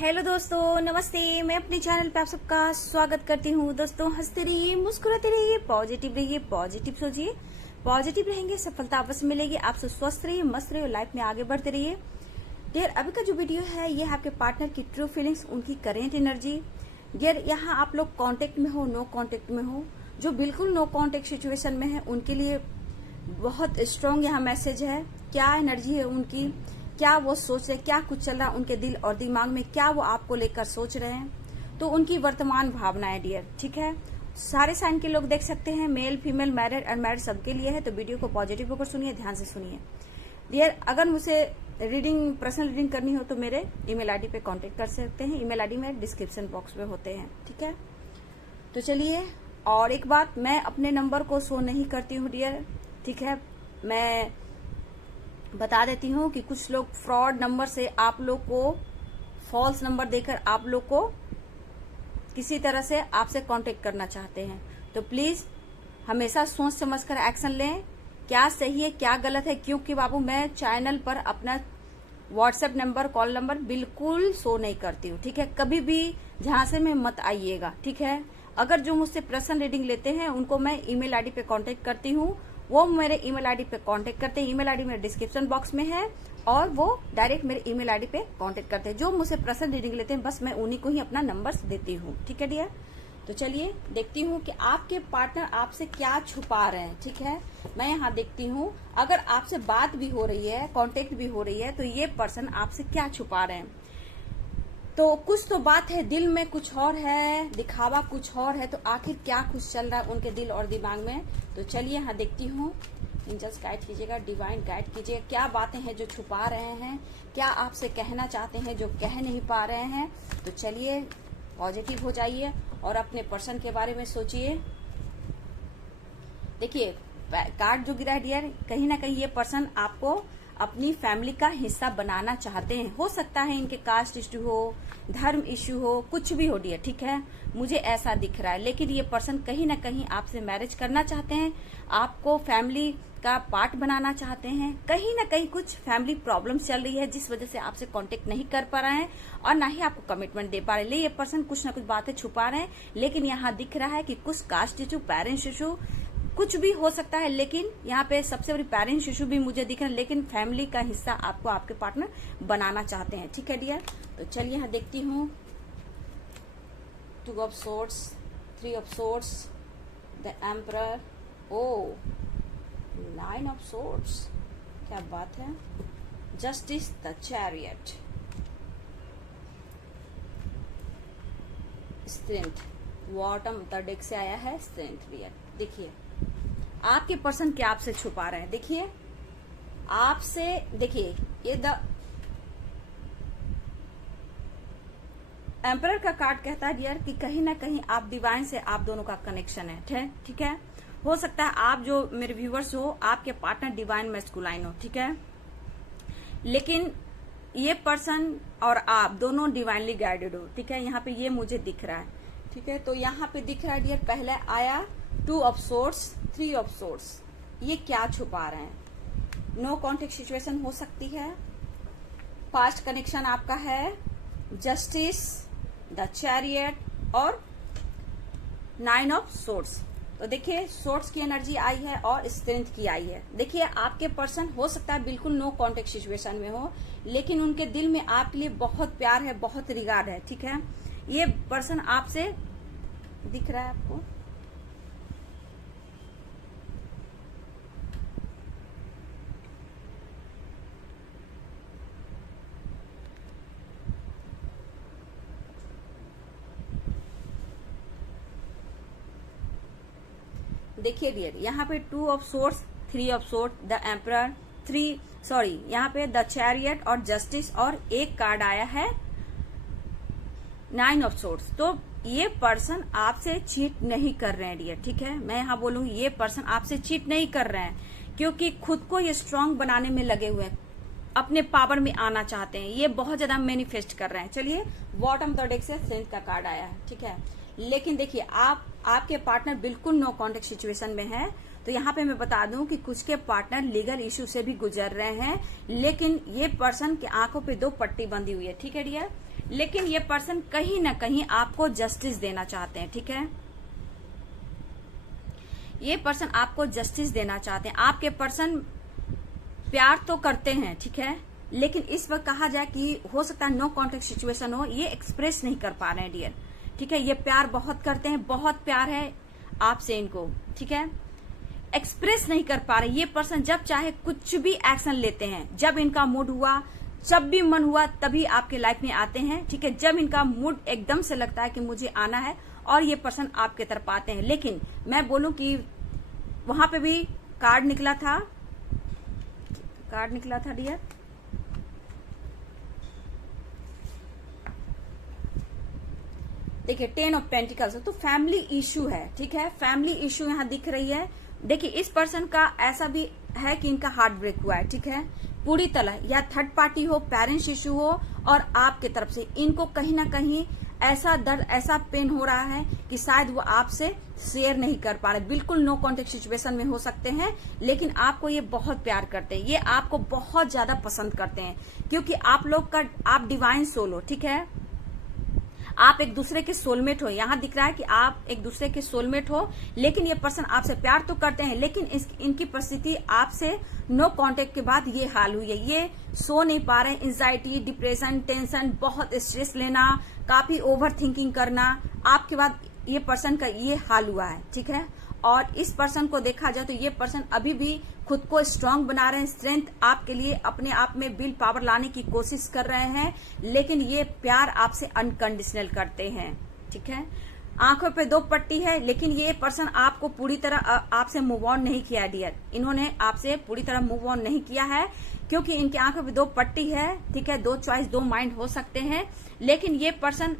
Hello दोस्तों, नमस्ते। मैं अपने चैनल पे आप सबका स्वागत करती हूँ। दोस्तों, हंसते रहिए, मुस्कुराते रहिए, पॉजिटिव रहिए, पॉजिटिव सोचिए, पॉजिटिव रहेंगे, सफलता अवश्य मिलेगी। आप सब स्वस्थ रहिए, मस्त रहिए, लाइफ में आगे बढ़ते रहिए। डियर, अभी का जो वीडियो है ये है आपके पार्टनर की ट्रू फीलिंग्स, उनकी करेंट एनर्जी। डियर, यहाँ आप लोग कांटेक्ट में हो, नो कांटेक्ट में हो, जो बिल्कुल नो कांटेक्ट सिचुएशन में है उनके लिए बहुत स्ट्रांग यहाँ मैसेज है। क्या एनर्जी है उनकी, क्या वो सोच रहे, क्या कुछ चल रहा है उनके दिल और दिमाग में, क्या वो आपको लेकर सोच रहे हैं, तो उनकी वर्तमान भावनाएं डियर, ठीक है। सारे साइन के लोग देख सकते हैं, मेल फीमेल मैरिड अनमैरिड सबके लिए है। तो वीडियो को पॉजिटिव होकर सुनिए, ध्यान से सुनिए डियर। अगर मुझे रीडिंग, पर्सनल रीडिंग करनी हो तो मेरे ईमेल आईडी पे कांटेक्ट कर सकते हैं। ईमेल आईडी में डिस्क्रिप्शन बॉक्स में होते हैं, ठीक है। तो चलिए, और एक बात, मैं अपने नंबर को शो नहीं करती हूँ डियर, ठीक है। मैं बता देती हूँ कि कुछ लोग फ्रॉड नंबर से आप लोग को फॉल्स नंबर देकर आप लोग को किसी तरह से आपसे कांटेक्ट करना चाहते हैं। तो प्लीज हमेशा सोच समझ कर एक्शन लें, क्या सही है क्या गलत है। क्योंकि बाबू, मैं चैनल पर अपना व्हाट्सएप नंबर, कॉल नंबर बिल्कुल शो नहीं करती हूँ, ठीक है। कभी भी झांसे में मत आइएगा, ठीक है। अगर जो मुझसे पर्सनल रीडिंग लेते हैं उनको मैं ईमेल आईडी पे कांटेक्ट करती हूँ, वो मेरे ईमेल आईडी पे कांटेक्ट करते हैं। ईमेल आईडी मेरे डिस्क्रिप्शन बॉक्स में है और वो डायरेक्ट मेरे ईमेल आईडी पे कांटेक्ट करते हैं। जो मुझसे पर्सनल रीडिंग लेते हैं बस मैं उन्हीं को ही अपना नंबर देती हूँ, ठीक है डियर। तो चलिए देखती हूँ कि आपके पार्टनर आपसे क्या छुपा रहे हैं, ठीक है। मैं यहाँ देखती हूँ, अगर आपसे बात भी हो रही है, कांटेक्ट भी हो रही है, तो ये पर्सन आपसे क्या छुपा रहे हैं। तो कुछ तो बात है, दिल में कुछ और है, दिखावा कुछ और है। तो आखिर क्या कुछ चल रहा है उनके दिल और दिमाग में, तो चलिए यहाँ देखती हूँ। एंजल्स गाइड कीजिएगा, डिवाइन गाइड कीजिएगा, क्या बातें हैं जो छुपा रहे हैं, क्या आपसे कहना चाहते हैं जो कह नहीं पा रहे हैं। तो चलिए, पॉजिटिव हो जाइए और अपने पर्सन के बारे में सोचिए। देखिए, कार्ड जो गिरा है डियर, कहीं ना कहीं ये पर्सन आपको अपनी फैमिली का हिस्सा बनाना चाहते हैं। हो सकता है इनके कास्ट इश्यू हो, धर्म इश्यू हो, कुछ भी हो डियर, ठीक है। मुझे ऐसा दिख रहा है, लेकिन ये पर्सन कहीं ना कहीं आपसे मैरिज करना चाहते हैं, आपको फैमिली का पार्ट बनाना चाहते हैं। कहीं ना कहीं कुछ फैमिली प्रॉब्लम्स चल रही है जिस वजह से आपसे कांटेक्ट नहीं कर पा रहे हैं और ना ही आपको कमिटमेंट दे पा रहे हैं। ये पर्सन कुछ ना कुछ बातें छुपा रहे हैं, लेकिन यहाँ दिख रहा है कि कुछ कास्ट इशू, पेरेंट्स इशू, कुछ भी हो सकता है। लेकिन यहाँ पे सबसे बड़ी पेरेंट्स इशू भी मुझे दिख रहा है, लेकिन फैमिली का हिस्सा आपको आपके पार्टनर बनाना चाहते हैं, ठीक है डियर। तो चलिए यहाँ देखती हूँ, 2 of swords, 3 of swords, the emperor, oh 9 of swords, क्या बात है, justice, the chariot, strength, bottom third deck से आया है स्ट्रेंथ डियर। देखिए आपके पर्सन क्या आपसे छुपा रहे हैं। देखिए आपसे, देखिए ये द एम्परर का कार्ड कहता है डियर कि कहीं ना कहीं आप डिवाइन से आप दोनों का कनेक्शन है, ठीक है। हो सकता है आप जो मेरे व्यूवर्स हो, आपके पार्टनर डिवाइन मैस्कुलाइन हो, ठीक है। लेकिन ये पर्सन और आप दोनों डिवाइनली गाइडेड हो, ठीक है। यहाँ पे ये मुझे दिख रहा है, ठीक है। तो यहाँ पे दिख रहा है डियर, पहले आया 2 ऑफ सोर्ड्स, 3 ऑफ सोर्ड्स। ये क्या छुपा रहे हैं। नो कॉन्टेक्ट सिचुएशन हो सकती है, पास्ट कनेक्शन आपका है, जस्टिस, द चैरियट और 9 ऑफ सोर्ड्स। तो देखिए सोर्ड्स की एनर्जी आई है और स्ट्रेंथ की आई है। देखिए आपके पर्सन हो सकता है बिल्कुल नो कॉन्टेक्ट सिचुएशन में हो, लेकिन उनके दिल में आपके लिए बहुत प्यार है, बहुत रिगार्ड है, ठीक है। ये पर्सन आपसे दिख रहा है आपको, देखिए डियर, यहाँ पे 2 of swords, 3 of sword, the emperor, यहाँ पे द चैरियट और जस्टिस, और एक कार्ड आया है 9 ऑफ सोर्ड्स। तो ये पर्सन आपसे चीट नहीं कर रहे हैं डियर, ठीक है। मैं यहाँ बोलूंगी ये पर्सन आपसे चीट नहीं कर रहे हैं, क्योंकि खुद को ये स्ट्रांग बनाने में लगे हुए हैं, अपने पावर में आना चाहते हैं, ये बहुत ज्यादा मैनिफेस्ट कर रहे हैं। चलिए, बॉटम थर्ड डेक से स्ट्रेंथ का कार्ड आया है, ठीक है। लेकिन देखिए आपके पार्टनर बिल्कुल नो कॉन्टेक्ट सिचुएशन में है। तो यहाँ पे मैं बता दूं कि कुछ के पार्टनर लीगल इश्यू से भी गुजर रहे हैं, लेकिन ये पर्सन की आंखों पे 2 पट्टी बंधी हुई है, ठीक है डियर। लेकिन ये पर्सन कहीं ना कहीं आपको जस्टिस देना चाहते हैं, ठीक है। ये पर्सन आपको जस्टिस देना चाहते हैं। आपके पर्सन प्यार तो करते हैं, ठीक है, लेकिन इस वक्त कहा जाए कि हो सकता है नो कॉन्टेक्ट सिचुएशन हो, ये एक्सप्रेस नहीं कर पा रहे हैं डियर, ठीक है। ये प्यार बहुत करते हैं, बहुत प्यार है आपसे इनको, ठीक है, एक्सप्रेस नहीं कर पा रहे। ये पर्सन जब चाहे कुछ भी एक्शन लेते हैं, जब इनका मूड हुआ, जब भी मन हुआ तभी आपके लाइफ में आते हैं, ठीक है। जब इनका मूड एकदम से लगता है कि मुझे आना है और ये पर्सन आपके तरफ आते हैं। लेकिन मैं बोलूं कि वहां पे भी कार्ड निकला था डियर, देखिए 10 ऑफ पेंटिकल्स, तो फैमिली इश्यू है, ठीक है, फैमिली इश्यू यहां दिख रही है। देखिए इस पर्सन का ऐसा भी है कि इनका हार्ट ब्रेक हुआ है, ठीक है, पूरी तरह, या थर्ड पार्टी हो, पेरेंट्स इश्यू हो और आपके तरफ से इनको कहीं ना कहीं ऐसा दर्द, ऐसा पेन हो रहा है कि शायद वो आपसे शेयर नहीं कर पा रहे। बिल्कुल नो कॉन्टेक्ट सिचुएशन में हो सकते हैं, लेकिन आपको ये बहुत प्यार करते हैं, ये आपको बहुत ज्यादा पसंद करते हैं, क्योंकि आप लोग का, आप डिवाइन सोल हो, ठीक है, आप एक दूसरे के सोलमेट हो। यहां दिख रहा है कि आप एक दूसरे के सोलमेट हो, लेकिन ये पर्सन आपसे प्यार तो करते हैं, लेकिन इनकी परिस्थिति आपसे नो कांटेक्ट के बाद ये हाल हुई है। ये सो नहीं पा रहे हैं, एंजाइटी, डिप्रेशन, टेंशन, बहुत स्ट्रेस लेना, काफी ओवर थिंकिंग करना, आपके बाद ये पर्सन का ये हाल हुआ है, ठीक है। और इस पर्सन को देखा जाए तो ये पर्सन अभी भी खुद को स्ट्रांग बना रहे हैं, स्ट्रेंथ आपके लिए अपने आप में विल पावर लाने की कोशिश कर रहे हैं, लेकिन ये प्यार आपसे अनकंडीशनल करते हैं, ठीक है। आंखों पे 2 पट्टी है, लेकिन ये पर्सन आपको पूरी तरह आपसे मूव ऑन नहीं किया डियर, इन्होंने आपसे पूरी तरह मूव ऑन नहीं किया है, क्योंकि इनकी आंखों पे 2 पट्टी है, ठीक है। 2 चॉइस, 2 माइंड हो सकते हैं, लेकिन ये पर्सन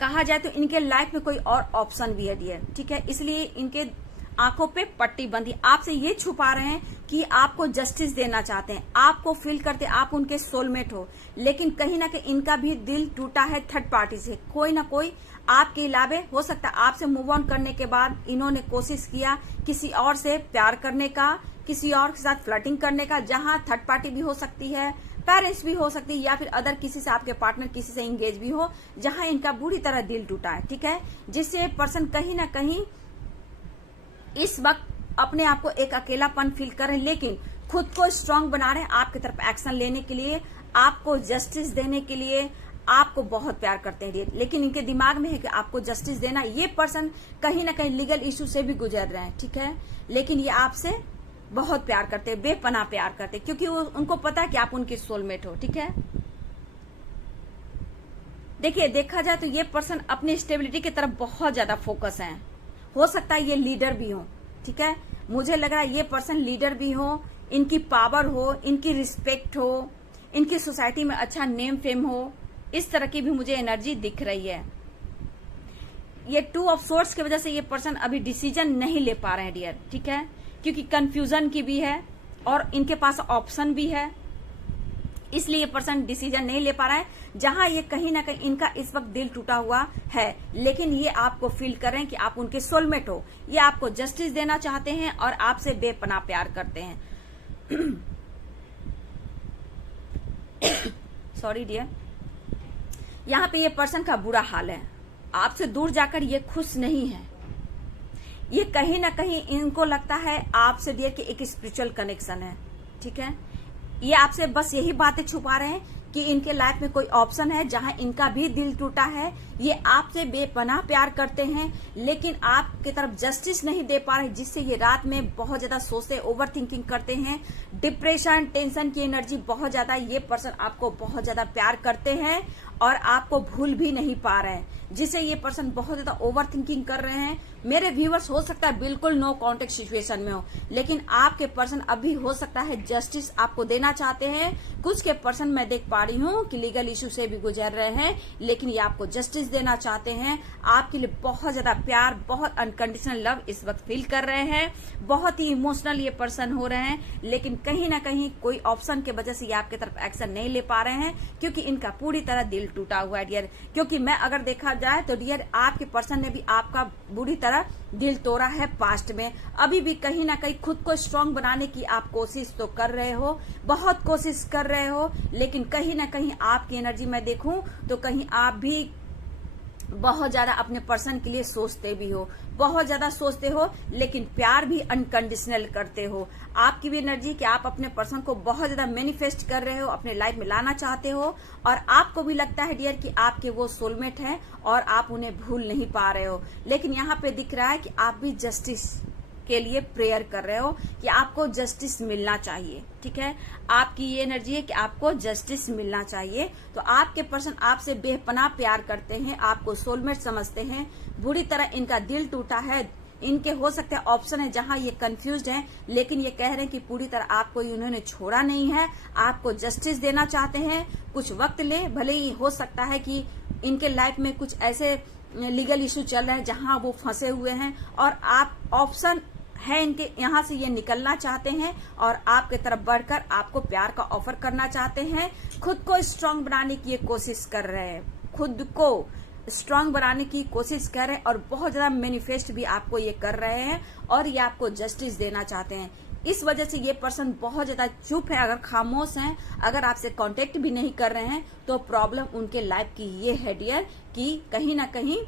कहा जाए तो इनके लाइफ में कोई और ऑप्शन भी है डियर, ठीक है, इसलिए इनके आंखों पे पट्टी बंधी, आपसे ये छुपा रहे हैं कि आपको जस्टिस देना चाहते हैं, आपको फील करते आप उनके सोलमेट हो, लेकिन कहीं ना कहीं इनका भी दिल टूटा है थर्ड पार्टी से। कोई ना कोई आपके अलावे, हो सकता है आपसे मूव ऑन करने के बाद इन्होंने कोशिश किया किसी और से प्यार करने का, किसी और के साथ फ्लर्टिंग करने का, जहां थर्ड पार्टी भी हो सकती है, पेरेंट्स भी हो सकती है, या फिर अदर किसी से, आपके पार्टनर किसी से इंगेज भी हो, जहां इनका बुरी तरह दिल टूटा है, ठीक है, जिससे पर्सन कहीं ना कहीं इस वक्त अपने आप को एक अकेलापन फील कर रहे हैं, लेकिन खुद को स्ट्रांग बना रहे हैं आपकी तरफ एक्शन लेने के लिए, आपको जस्टिस देने के लिए, आपको बहुत प्यार करते हैं, लेकिन इनके दिमाग में है कि आपको जस्टिस देना। ये पर्सन कहीं ना कहीं लीगल इश्यू से भी गुजर रहे हैं, ठीक है, लेकिन ये आपसे बहुत प्यार करते हैं, बेपनाह प्यार करते हैं, क्योंकि उनको पता है कि आप उनके सोलमेट हो, ठीक है। देखिए देखा जाए तो ये पर्सन अपनी स्टेबिलिटी की तरफ बहुत ज्यादा फोकस है, हो सकता है ये लीडर भी हो, ठीक है, मुझे लग रहा है ये पर्सन लीडर भी हो, इनकी पावर हो, इनकी रिस्पेक्ट हो, इनकी सोसाइटी में अच्छा नेम फेम हो, इस तरह की भी मुझे एनर्जी दिख रही है। ये 2 ऑफ सोर्ड्स की वजह से ये पर्सन अभी डिसीजन नहीं ले पा रहे हैं डियर, ठीक है, क्योंकि कंफ्यूजन की भी है और इनके पास ऑप्शन भी है, इसलिए ये पर्सन डिसीजन नहीं ले पा रहा है, जहां ये कहीं ना कहीं इनका इस वक्त दिल टूटा हुआ है, लेकिन ये आपको फील कर रहे हैं कि आप उनके सोलमेट हो, ये आपको जस्टिस देना चाहते हैं और आपसे बेपनाह प्यार करते हैं। सॉरी डियर, यहाँ पे ये पर्सन का बुरा हाल है, आपसे दूर जाकर ये खुश नहीं है, ये कहीं ना कहीं इनको लगता है आपसे डियर कि एक स्पिरिचुअल कनेक्शन है, ठीक है, ये आपसे बस यही बातें छुपा रहे हैं कि इनके लाइफ में कोई ऑप्शन है जहां इनका भी दिल टूटा है, ये आपसे बेपनाह प्यार करते हैं, लेकिन आपकी तरफ जस्टिस नहीं दे पा रहे, जिससे ये रात में बहुत ज्यादा सोचते, ओवर थिंकिंग करते हैं, डिप्रेशन, टेंशन की एनर्जी बहुत ज्यादा। ये पर्सन आपको बहुत ज्यादा प्यार करते हैं और आपको भूल भी नहीं पा रहे हैं, जिससे ये पर्सन बहुत ज्यादा ओवर थिंकिंग कर रहे हैं। मेरे व्यूवर्स हो सकता है बिल्कुल नो कॉन्टेक्ट सिचुएशन में हो, लेकिन आपके पर्सन अभी हो सकता है जस्टिस आपको देना चाहते हैं। कुछ के पर्सन मैं देख पा रही हूँ कि लीगल इश्यू से भी गुजर रहे हैं, लेकिन ये आपको जस्टिस देना चाहते हैं, आपके लिए बहुत ज्यादा प्यार, बहुत अनकंडीशनल लव इस वक्त फील कर रहे हैं, बहुत ही इमोशनल ये पर्सन हो रहे हैं, लेकिन कहीं ना कहीं कोई ऑप्शन के वजह से ये आपके तरफ एक्शन नहीं ले पा रहे हैं, क्योंकि इनका पूरी तरह दिल टूटा हुआ है डियर। क्योंकि मैं अगर देखा जाए तो डियर आपके पर्सन ने भी आपका बुरी तरह तरह दिल तोड़ा है पास्ट में। अभी भी कहीं ना कहीं खुद को स्ट्रांग बनाने की आप कोशिश तो कर रहे हो, बहुत कोशिश कर रहे हो, लेकिन कहीं ना कहीं आपकी एनर्जी मैं देखूं तो कहीं आप भी बहुत ज्यादा अपने पर्सन के लिए सोचते भी हो, बहुत ज्यादा सोचते हो, लेकिन प्यार भी अनकंडीशनल करते हो। आपकी भी एनर्जी कि आप अपने पर्सन को बहुत ज्यादा मैनिफेस्ट कर रहे हो, अपने लाइफ में लाना चाहते हो, और आपको भी लगता है डियर कि आपके वो सोलमेट हैं और आप उन्हें भूल नहीं पा रहे हो। लेकिन यहाँ पे दिख रहा है कि आप भी जस्टिस के लिए प्रेयर कर रहे हो कि आपको जस्टिस मिलना चाहिए। ठीक है, आपकी ये एनर्जी है कि आपको जस्टिस मिलना चाहिए। तो आपके पर्सन आपसे बेपनाह प्यार करते हैं, आपको सोलमेट समझते हैं, बुरी तरह इनका दिल टूटा है। इनके हो सकते हैं ऑप्शन है जहां ये कंफ्यूज्ड हैं, लेकिन ये कह रहे हैं कि पूरी तरह आपको उन्होंने छोड़ा नहीं है, आपको जस्टिस देना चाहते हैं। कुछ वक्त ले, भले ही हो सकता है कि इनके लाइफ में कुछ ऐसे लीगल इश्यू चल रहे हैं जहां वो फंसे हुए हैं, और आप ऑप्शन है इनके यहाँ से ये निकलना चाहते हैं और आपके तरफ बढ़कर आपको प्यार का ऑफर करना चाहते हैं। खुद को स्ट्रांग बनाने की ये कोशिश कर रहे हैं, खुद को स्ट्रांग बनाने की कोशिश कर रहे हैं, और बहुत ज्यादा मैनिफेस्ट भी आपको ये कर रहे हैं, और ये आपको जस्टिस देना चाहते हैं। इस वजह से ये पर्सन बहुत ज्यादा चुप है, अगर खामोश हैं, अगर आपसे कांटेक्ट भी नहीं कर रहे हैं, तो प्रॉब्लम उनके लाइफ की ये है डियर कि कहीं ना कहीं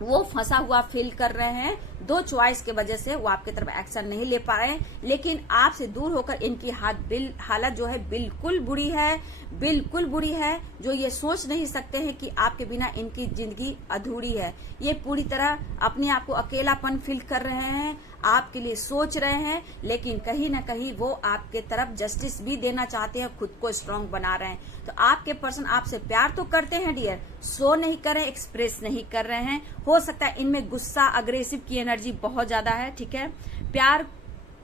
वो फंसा हुआ फील कर रहे हैं। दो चॉइस के वजह से वो आपकी तरफ एक्शन नहीं ले पा रहे हैं, लेकिन आपसे दूर होकर इनकी हालत जो है बिल्कुल बुरी है, बिल्कुल बुरी है, जो ये सोच नहीं सकते हैं कि आपके बिना इनकी जिंदगी अधूरी है। ये पूरी तरह अपने आप को अकेलापन फील कर रहे हैं, आपके लिए सोच रहे हैं, लेकिन कहीं ना कहीं वो आपके तरफ जस्टिस भी देना चाहते हैं, खुद को स्ट्रांग बना रहे हैं। तो आपके पर्सन आपसे प्यार तो करते हैं डियर, शो नहीं कर रहे, एक्सप्रेस नहीं कर रहे हैं। हो सकता है इनमें गुस्सा, अग्रेसिव की एनर्जी बहुत ज्यादा है। ठीक है, प्यार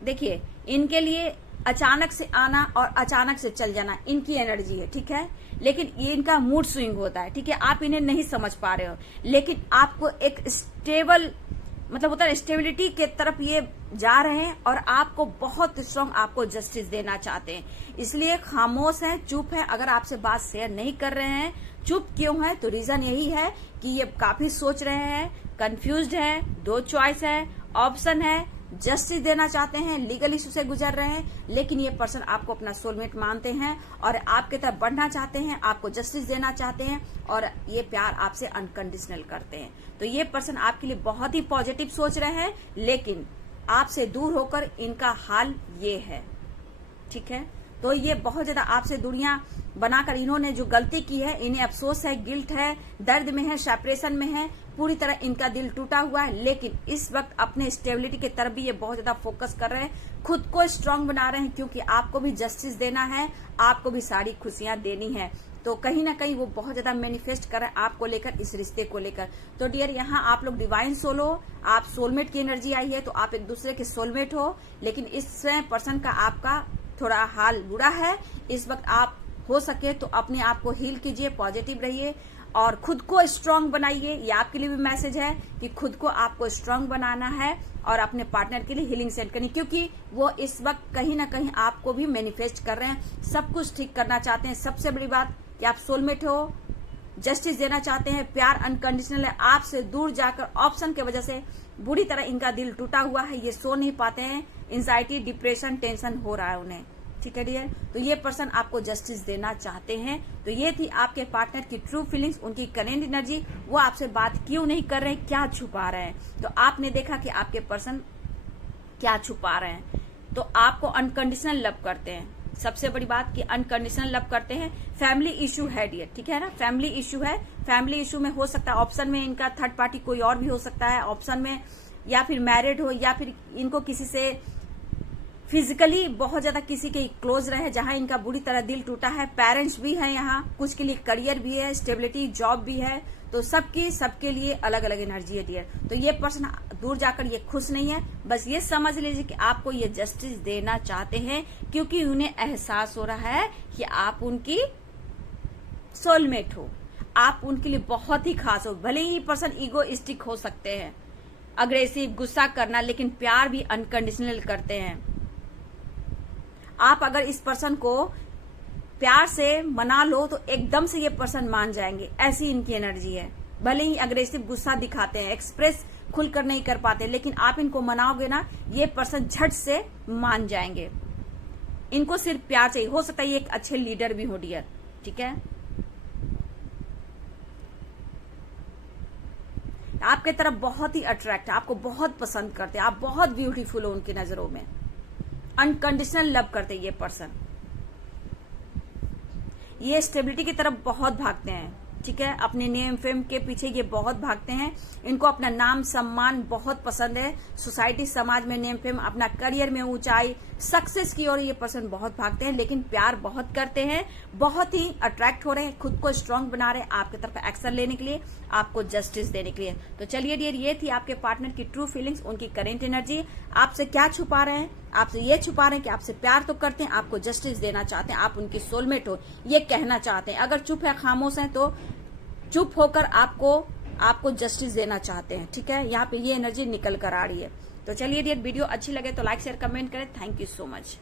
देखिए इनके लिए अचानक से आना और अचानक से चल जाना इनकी एनर्जी है। ठीक है, लेकिन ये इनका मूड स्विंग होता है। ठीक है, आप इन्हें नहीं समझ पा रहे हो, लेकिन आपको एक स्टेबल मतलब होता है स्टेबिलिटी के तरफ ये जा रहे हैं, और आपको बहुत स्ट्रांग आपको जस्टिस देना चाहते हैं। इसलिए खामोश हैं, चुप हैं, अगर आपसे बात शेयर नहीं कर रहे हैं। चुप क्यों है? तो रीजन यही है कि ये काफी सोच रहे हैं, कंफ्यूज्ड हैं, दो चॉइस है, ऑप्शन है, जस्टिस देना चाहते हैं, लीगल इशू से गुजर रहे हैं, लेकिन ये पर्सन आपको अपना सोलमेट मानते हैं और आपके तरफ बढ़ना चाहते हैं, आपको जस्टिस देना चाहते हैं, और ये प्यार आपसे अनकंडीशनल करते हैं। तो ये पर्सन आपके लिए बहुत ही पॉजिटिव सोच रहे हैं, लेकिन आपसे दूर होकर इनका हाल ये है। ठीक है, तो ये बहुत ज्यादा आपसे दूरियां बनाकर इन्होंने जो गलती की है, इन्हें अफसोस है, गिल्ट है, दर्द में है, सेपरेशन में है, पूरी तरह इनका दिल टूटा हुआ है। लेकिन इस वक्त अपने स्टेबिलिटी की तरफ भी ये बहुत ज्यादा फोकस कर रहे हैं, खुद को स्ट्रांग बना रहे हैं, क्योंकि आपको भी जस्टिस देना है, आपको भी सारी खुशियां देनी है। तो कहीं ना कहीं वो बहुत ज्यादा मैनिफेस्ट कर रहे हैं आपको लेकर, इस रिश्ते को लेकर। तो डियर यहाँ आप लोग डिवाइन सोल हो, आप सोलमेट की एनर्जी आई है, तो आप एक दूसरे के सोलमेट हो, लेकिन इस पर्सन का आपका थोड़ा हाल बुरा है। इस वक्त आप हो सके तो अपने आप को हील कीजिए, पॉजिटिव रहिए और खुद को स्ट्रांग बनाइए। ये आपके लिए भी मैसेज है कि खुद को आपको स्ट्रांग बनाना है और अपने पार्टनर के लिए हीलिंग सेंड करनी, क्योंकि वो इस वक्त कहीं ना कहीं आपको भी मैनिफेस्ट कर रहे हैं, सब कुछ ठीक करना चाहते हैं। सबसे बड़ी बात कि आप सोलमेट हो, जस्टिस देना चाहते हैं, प्यार अनकंडीशनल है। आपसे दूर जाकर ऑप्शन की वजह से बुरी तरह इनका दिल टूटा हुआ है, ये सो नहीं पाते हैं, एंजाइटी, डिप्रेशन, टेंशन हो रहा है उन्हें। ठीक है डियर, तो ये पर्सन आपको जस्टिस देना चाहते हैं। तो ये थी आपके पार्टनर की ट्रू फीलिंग्स, उनकी करेंट एनर्जी। वो आपसे बात क्यों नहीं कर रहे हैं, क्या छुपा रहे हैं? तो आपने देखा कि आपके पर्सन क्या छुपा रहे हैं। तो आपको अनकंडीशनल लव करते हैं, सबसे बड़ी बात कि अनकंडीशनल लव करते हैं। फैमिली इशू है डियर, ठीक है ना, फैमिली इशू है। फैमिली इशू में हो सकता है ऑप्शन में इनका थर्ड पार्टी कोई और भी हो सकता है ऑप्शन में, या फिर मैरिड हो, या फिर इनको किसी से फिजिकली बहुत ज्यादा किसी के क्लोज रहे जहां इनका बुरी तरह दिल टूटा है। पेरेंट्स भी हैं यहाँ, कुछ के लिए करियर भी है, स्टेबिलिटी, जॉब भी है। तो सबके लिए अलग अलग एनर्जी है डियर। तो ये पर्सन दूर जाकर ये खुश नहीं है, बस ये समझ लीजिए कि आपको ये जस्टिस देना चाहते हैं, क्योंकि उन्हें एहसास हो रहा है कि आप उनकी सोलमेट हो, आप उनके लिए बहुत ही खास हो। भले ही पर्सन ईगोइस्टिक हो सकते हैं, अग्रेसिव, गुस्सा करना, लेकिन प्यार भी अनकंडीशनल करते हैं। आप अगर इस पर्सन को प्यार से मना लो तो एकदम से ये पर्सन मान जाएंगे, ऐसी इनकी एनर्जी है। भले ही अग्रेसिव, गुस्सा दिखाते हैं, एक्सप्रेस खुलकर नहीं कर पाते, लेकिन आप इनको मनाओगे ना, ये पर्सन झट से मान जाएंगे। इनको सिर्फ प्यार चाहिए। हो सकता है ये एक अच्छे लीडर भी हो डियर, ठीक है। आपके तरफ बहुत ही अट्रैक्ट है, आपको बहुत पसंद करते हैं, आप बहुत ब्यूटीफुल हो उनकी नजरों में, अनकंडीशनल लव करते हैं ये पर्सन। ये स्टेबिलिटी की तरफ बहुत भागते हैं, ठीक है। अपने नेम फेम के पीछे ये बहुत भागते हैं। इनको अपना नाम सम्मान बहुत पसंद है, सोसाइटी समाज में नेम फेम, अपना करियर में ऊंचाई, सक्सेस की ओर ये पर्सन बहुत भागते हैं, लेकिन प्यार बहुत करते हैं, बहुत ही अट्रैक्ट हो रहे हैं, खुद को स्ट्रांग बना रहे हैं आपकी तरफ एक्शन लेने के लिए, आपको जस्टिस देने के लिए। तो चलिए डियर, ये थी आपके पार्टनर की ट्रू फीलिंग्स, उनकी करेंट एनर्जी। आपसे क्या छुपा रहे हैं? आपसे ये छुपा रहे हैं कि आपसे प्यार तो करते हैं, आपको जस्टिस देना चाहते हैं, आप उनकी सोलमेट हो, ये कहना चाहते हैं। अगर चुप है, खामोश है, तो चुप होकर आपको जस्टिस देना चाहते हैं, ठीक है। यहाँ पे ये एनर्जी निकल कर आ रही है। तो चलिए डियर, वीडियो अच्छी लगे तो लाइक शेयर कमेंट करें। Thank you so much.